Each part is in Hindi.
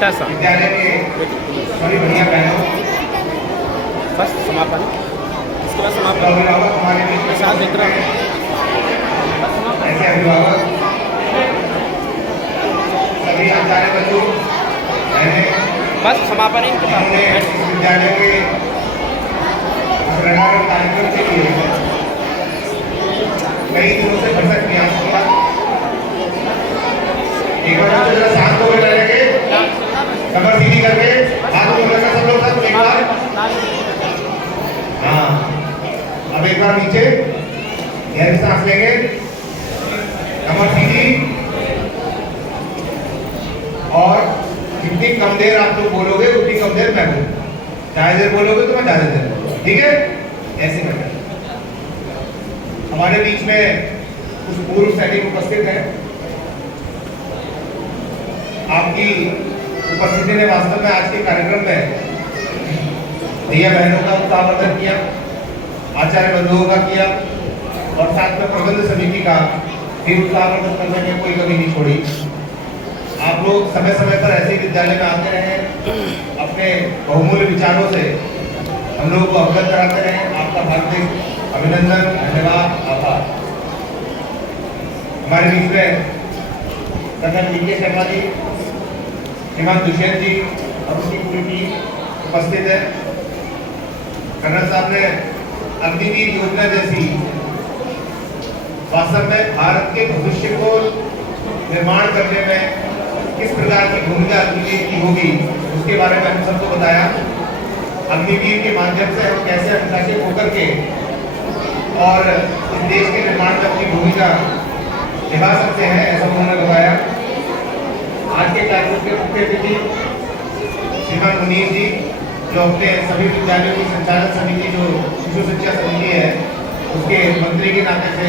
विद्यालय के सभी भैया बहनों, फर्स्ट समापन, इसके बाद समापन अभिभावक हमारे बीच में साथ मित्र ऐसे अभिभावक, सभी आचार्य बंधु मैंने बस समापन ही उन्होंने इस विद्यालय के रंगारंग कार्यक्रम के लिए कई दिनों से भरसक प्रयास किया। एक बार तो जरा शांत हो गए रहेंगे, कमर सीधी करके हाथ ऊपर रखा सब लोग, सब एक बार। हाँ, अब एक बार नीचे गहरी सांस लेंगे, कमर सीधी, और जितनी कम देर आप लोग बोलोगे उतनी कम देर मैं बोलूँ। ज्यादा देर बोलोगे तो मैं ज्यादा देर बोलूँगा, ठीक है? ऐसे करके हमारे बीच में कुछ पूर्व सैनिक उपस्थित हैं। आपकी उपस्थिति ने वास्तव में आज के कार्यक्रम में भैया बहनों का उत्साहवर्धन किया, आचार्य बंधुओं का किया, और साथ में प्रबंध समिति का भी उत्साहवर्धन करने में कोई कमी नहीं छोड़ी। आप लोग समय समय पर ऐसे विद्यालय में आते रहे, अपने बहुमूल्य विचारों से हम लोग को अवगत कराते रहे। आपका हार्दिक अभिनंदन, धन्यवाद, आभार। हमारे बीच में कर्नल वी.के. शर्मा जी, श्रीमान दुष्यंत जी और उनकी पूरी टीम उपस्थित है। कर्नल साहब ने अग्निवीर योजना जैसी वास्तव में भारत के भविष्य को निर्माण करने में किस प्रकार की भूमिका अग्निवीर की होगी उसके बारे में हम सबको बताया। अग्निवीर के माध्यम से हम कैसे अनुशासित होकर के और इस देश के निर्माण में अपनी भूमिका निभा सकते हैं, ऐसा उन्होंने बताया। आज के कार्यक्रम के मुख्य अतिथि श्रीमान मुनीर जी, जो अपने सभी विद्यालयों की संचालन समिति, जो शिशु शिक्षा समिति है, उसके मंत्री के नाते से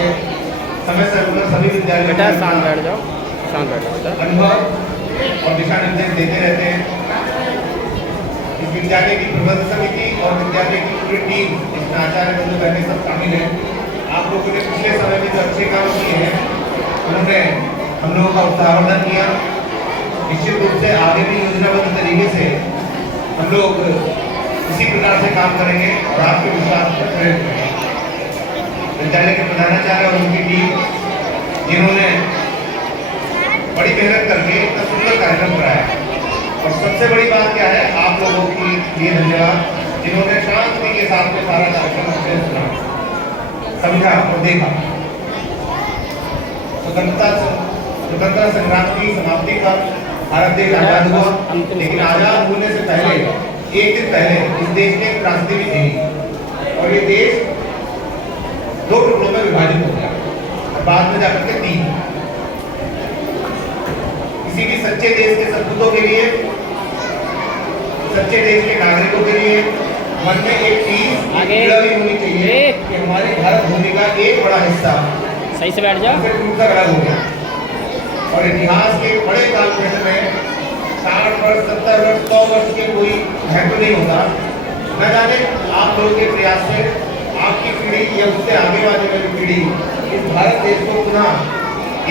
समय से सभी विद्यालयों अनुभव और दिशा निर्देश देते रहते हैं। इस विद्यालय की प्रबंध समिति और विद्यालय की पूरी टीम, इसमें आचार्य बंधु बहनें सब शामिल हैं। आप लोगों ने पिछले समय में जो अच्छे काम किए हैं उन्होंने हम लोगों का उत्साहवर्धन किया। निश्चित रूप से आगे भी योजनाबद्ध तरीके से हम लोग इसी प्रकार से काम करेंगे और आपके विश्वास पर खरे उतरेंगे। विद्यालय के प्रधानाचार्य और उनकी टीम, जिन्होंने बड़ी मेहनत करके इतना सुंदर कार्यक्रम कराया, और सबसे बड़ी बात क्या है, आप लोगों की लिए धन्यवाद, जिन्होंने शांति के साथ में सारा कार्यक्रम अच्छे से सुना, समझा और देखा। स्वतंत्रता संग्राम की समाप्ति पर भारत देश आजाद हुआ, लेकिन आजाद होने से पहले, एक दिन पहले, इस देश ने एक त्रासदी भी थी, और ये देश दो टुकड़ों में विभाजित हो गया, और बाद में जाकर के तीन। किसी भी सच्चे देश के सपूतों के लिए, सच्चे देश के नागरिकों के लिए मन में एक चीज भी होनी चाहिए कि हमारी भारत भूमि का एक बड़ा हिस्सा सही से बैठ जाओ, टूटकर अलग हो गया, और इतिहास के बड़े कालखंड में 60 वर्ष, 70 वर्ष, 100 वर्ष के कोई महत्व नहीं होता। न जाने आप लोगों के प्रयास से आपकी पीढ़ी या उससे आगे वाली वाली पीढ़ी इस भारत देश को पुनः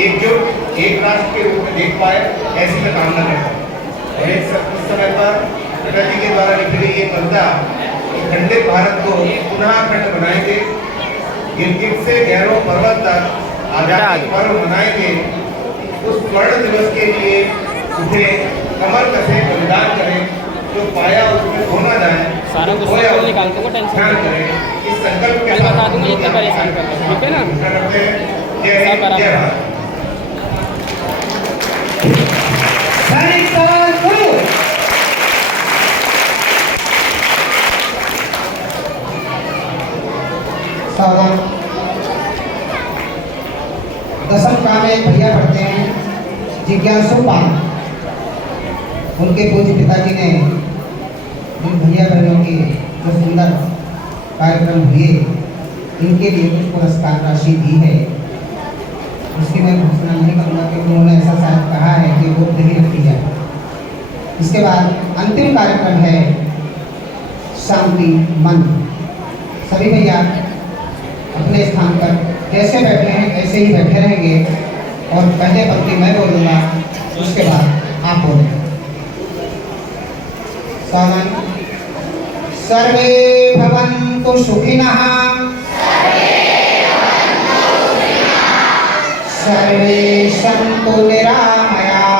एकजुट, एक राष्ट्र के रूप में देख पाए, ऐसी मैं कामना करता हूँ। और इस समय पर अटल जी के द्वारा लिखी गई ये कविता, खंडित भारत को पुनः अखंड बनाएंगे, गिलगित से गैरों पर्वत तक आजादी पर्व मनाएंगे। उस स्वर्ण दिवस के लिए उठे, कमर कसे, बलिदान करें, जो पाया उसमें खो ना जाए, सारा कुछ निकाल दूंगा, टेंशन करें। इस संकल्प के बता दूंगा, इतना परेशान कर रहे हैं, ठीक है ना? जय हिंद, जय भारत। दसम का में भैया पढ़ते हैं जिज्ञासु पाल। उनके पूज्य पिताजी ने जिन भैया बहनों की जो सुंदर कार्यक्रम हुए, इनके लिए कुछ पुरस्कार राशि दी है। उसकी मैं घोषणा नहीं करूँगा क्योंकि उन्होंने ऐसा शायद कहा है कि वो नहीं रखी जाए। इसके बाद अंतिम कार्यक्रम है शांति मन। सभी भैया अपने स्थान पर जैसे बैठे हैं ऐसे ही बैठे रहेंगे, और पहले पंक्ति मैं बोलूँगा, उसके बाद आप बोलेंगे। कॉमन। सर्वे भवन्तु सुखिनः, सर्वे सन्तु निरामयाः।